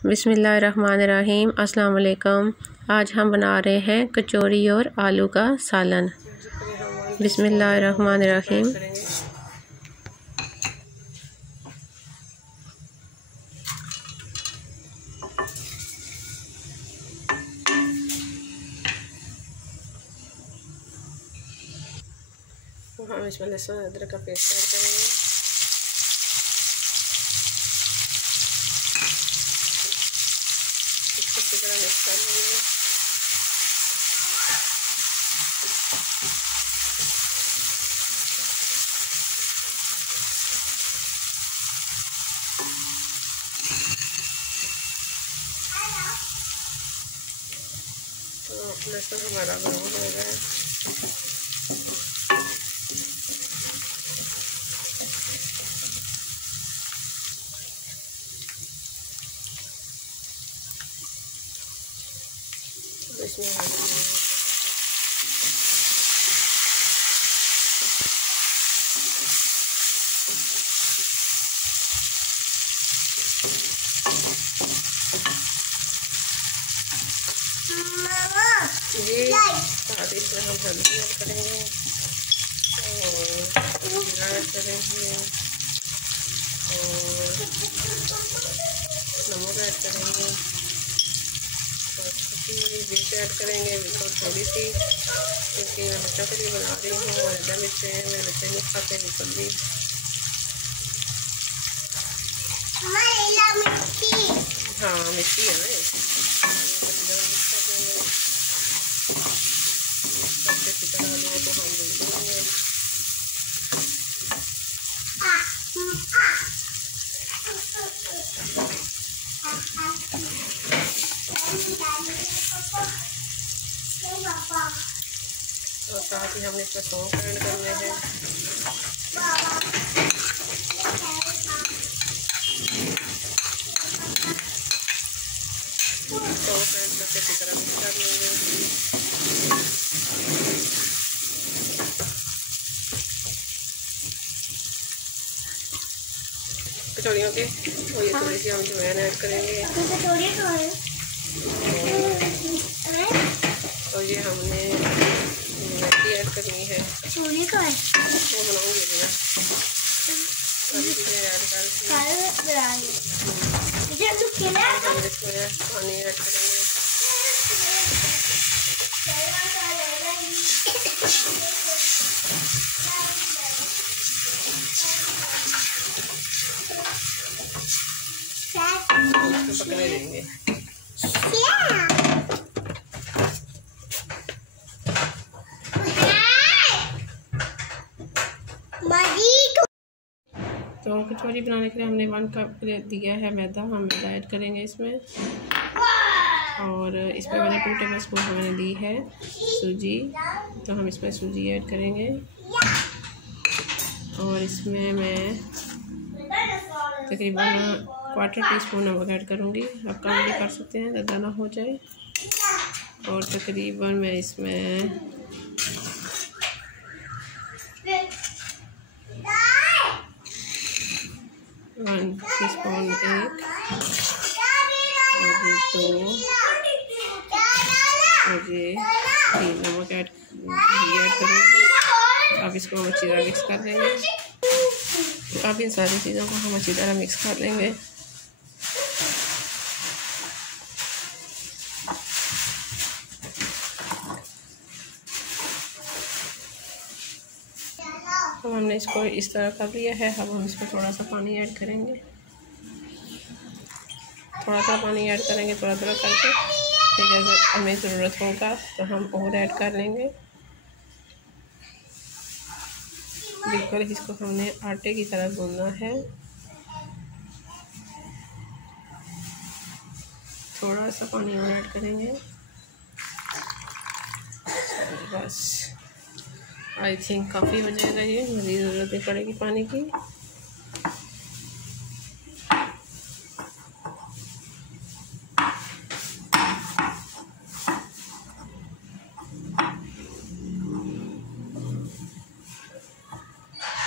बिस्मिल्लाहिर्रहमानिर्रहीम। अस्सलाम वालेकुम। आज हम बना रहे हैं कचौरी और आलू का सालन। बिस्मिल्लाहिर्रहमानिर्रहीम। हम इसमें लहसुन अदरक का पेस्ट ऐड करेंगे। इसको अच्छी तरह मिक्स कर लेंगे। तो लहसुन हमारा ब्राउन हो गया है। इसमें जी साथ इसमें हम हल्दी ऐड करेंगे और जीरा ऐड करेंगे और नमक ऐड करेंगे और मिर्च ऐड करेंगे बिल्कुल थोड़ी सी, क्योंकि मैं बच्चों के लिए बना रही हूँ और ज़्यादा मिर्चें हैं, मेरे बच्चे नहीं खाते बिल्कुल भी। हाँ मिर्ची है ना, अच्छी तरह लो तो हम देंगे। और साथ ही हमने इसमें सौंफ ऐड करने हैं। सौंफ ऐड करके अच्छी तरह मिक्स कर लेंगे। कचौड़ियों के और ये थोड़ी सी हम अजवाइन ऐड करेंगे और ये हमने मेथी ऐड करनी है, वो बनाऊंगी ना सारी चीज़ें ऐड करके हम इसमें पानी ऐड करेंगे। इसको पकने देंगे। तो कचौरी बनाने के लिए हमने 1 कप दिया है मैदा। हम मैदा ऐड करेंगे इसमें और इसमें मैंने 2 टेबल स्पून मैंने दी है सूजी, तो हम इसमें सूजी ऐड करेंगे और इसमें मैं तकरीबन 1/4 टीस्पून नमक ऐड करूँगी। आप कम भी कर सकते हैं, ज़्यादा ना हो जाए। और तकरीबन मैं इसमें 1 टीस्पून 1 और 2 और ये 3 नमक ऐड करूँगी। अब इसको हम अच्छी तरह मिक्स कर लेंगे। काफ़ी सारी चीज़ों को हम अच्छी तरह मिक्स कर लेंगे। तो हमने इसको इस तरह कर लिया है। अब हम इसमें थोड़ा सा पानी ऐड करेंगे, थोड़ा करके फिर जब हमें ज़रूरत होगा तो हम और ऐड कर लेंगे। बिल्कुल इसको हमने आटे की तरह गूंदना है। थोड़ा सा पानी और ऐड करेंगे बस। आई थिंक काफ़ी हो जाएगा, ये मज़ीद ज़रूरत नहीं पड़ेगी पानी की।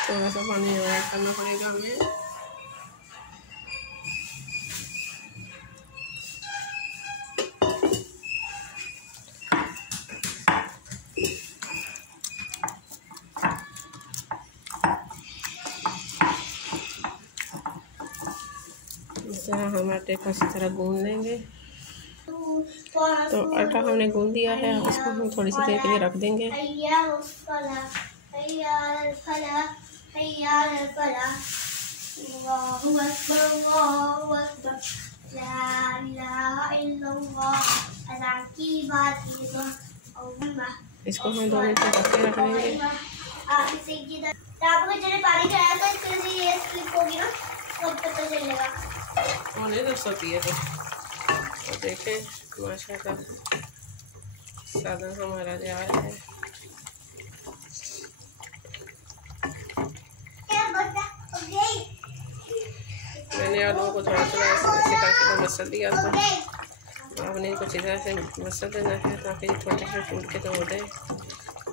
थोड़ा सा पानी और ऐड करना पड़ेगा हमें। इस तरह हम आटे को अच्छी तरह गूंद लेंगे। तो आटा हमने गूंद दिया है, इसको हम थोड़ी सी देर के लिए रख देंगे। इसको हम 2 मिनट तक ढक के रख देंगे। होने दो सोती है तो देखें माशाल्लाह सालन हमारा तैयार है। मैंने आलू को थोड़ा थोड़ा ऐसे करके तो मसल दिया था। आपने इनको अच्छी तरह से मसल देना है ताकि छोटे से टूट के तो हो जाए।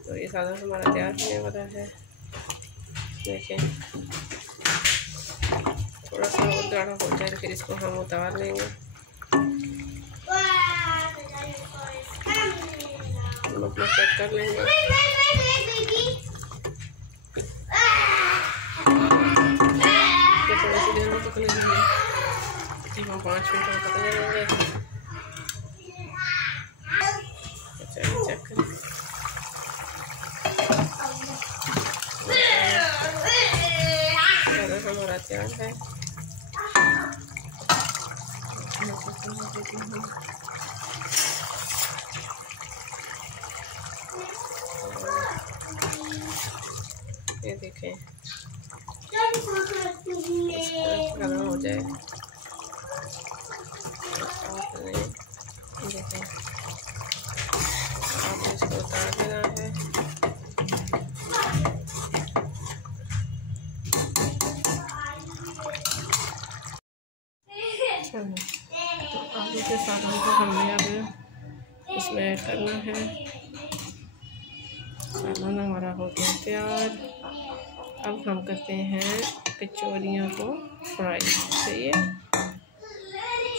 तो ये सालन हमारा तैयार होने वाला है। देखें थोड़ा सा और गाढ़ा हो जाए फिर इसको हम उतार लेंगे। हम अपना चेक कर लेंगे। तो थोड़ी सी देर में पकने देंगे, हम 5 मिनट में पकने देंगे। चलिए चेक करें। हमारा तैयार है। ये देखें गरम हो जाए। देखें आपको इसको उतार देना है। तो आलू के सालन को हमने अब इसमें ऐड करना है। सालन हमारा हो गया तैयार। अब हम करते हैं कचौरियों को फ्राई। चाहिए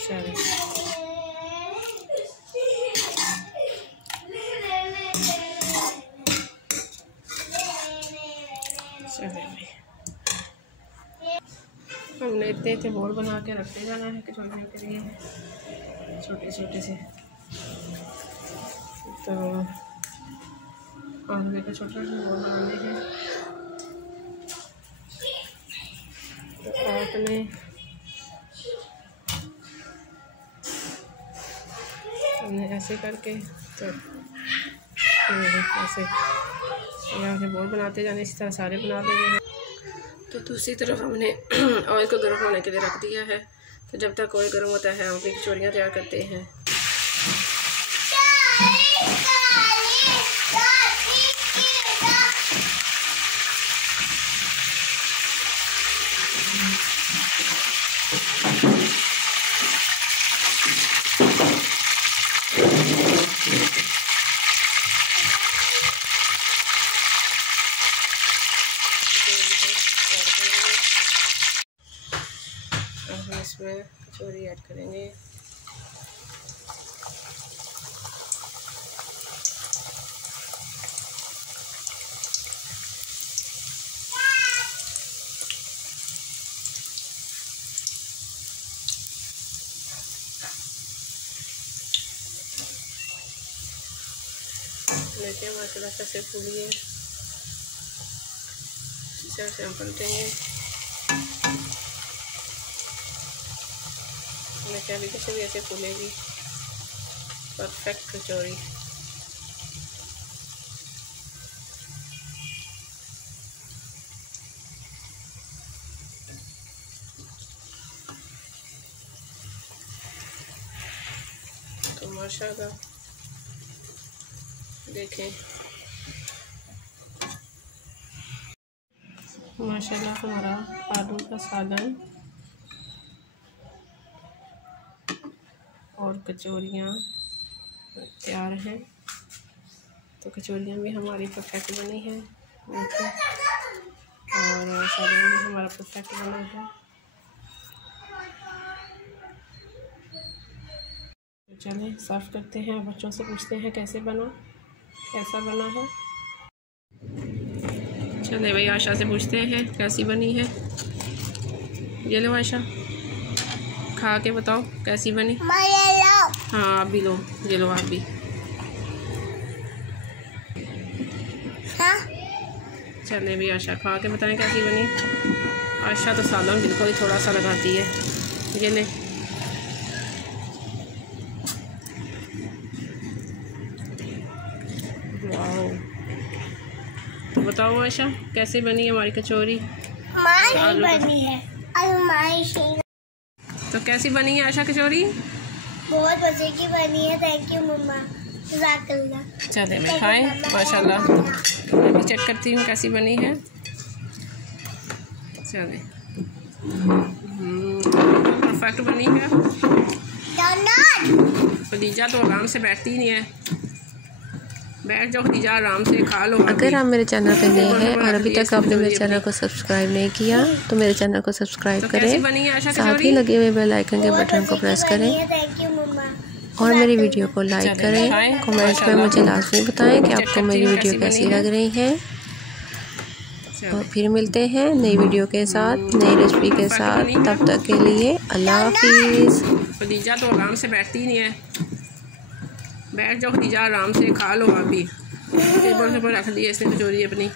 चलिए हमने इतने बोल बना के रखते जाना है कचौरियों के लिए छोटे छोटे से। तो आलू के छोटे छोटे बोल बनाने हैं। तो आपने हमने ऐसे करके तो ऐसे यहाँ से बोल बनाते जाने, इसी तरह सारे बना देंगे हैं। तो दूसरी तरफ हमने ऑयल को गर्म होने के लिए रख दिया है। तो जब तक ऑयल गर्म होता है हम अपनी कचौरियाँ तैयार करते हैं। अब हम इसमें कचौरी ऐड करेंगे। लेते हैं माशाल्लाह से फूलिए, इस तरह से हम पलटेंगे। लेकिन अभी कैसे भी ऐसे फूलेगी परफेक्ट कचौरी। तो माशाल्लाह देखें माशाल्लाह हमारा आलू का सालन और कचौरियाँ तैयार हैं। तो कचौरियाँ भी हमारी परफेक्ट बनी है और सालन भी हमारा परफेक्ट बना है। तो चलें सर्व करते हैं। बच्चों से पूछते हैं कैसा बना है। चले भाई आशा से पूछते हैं कैसी बनी है। ये लो आशा खा के बताओ कैसी बनी। हाँ आप भी लो, ये लो आप भी। चले भी आशा खा के बताएं कैसी बनी। आशा तो सालन बिल्कुल ही थोड़ा सा लगाती है। ये ले, वाओ। तो बताओ आशा कैसे बनी हमारी कचौरी। बनी है तो कैसी बनी है आशा कचौरी। बहुत मजे की बनी है। थैंक यू मम्मा। चले मैं खाएं। माशाल्लाह मैं भी चेक करती हूँ कैसी बनी है। चले परफेक्ट बनी है। खदीजा तो आराम से बैठती नहीं है। बैठ जाओ खदीजा, आराम से खा लो। अगर आप मेरे चैनल पर नए हैं और अभी तक आपने मेरे चैनल को सब्सक्राइब नहीं किया तो मेरे चैनल को सब्सक्राइब करें, साथ ही लगे हुए बेल आइकन के बटन को प्रेस करें और मेरी वीडियो को लाइक करें। कमेंट्स में मुझे लाजमी बताएं कि आपको मेरी वीडियो कैसी लग रही है। और फिर मिलते हैं नई वीडियो के साथ, नई रेसिपी के साथ। तब तक के लिए अल्लाह हाफिज़। खदीजा तो आराम से बैठती नहीं है। बैठ जाओ खदीजा, आराम से खा लो। आप भी टेबल के ऊपर रख दी है इसने कचौरी अपनी।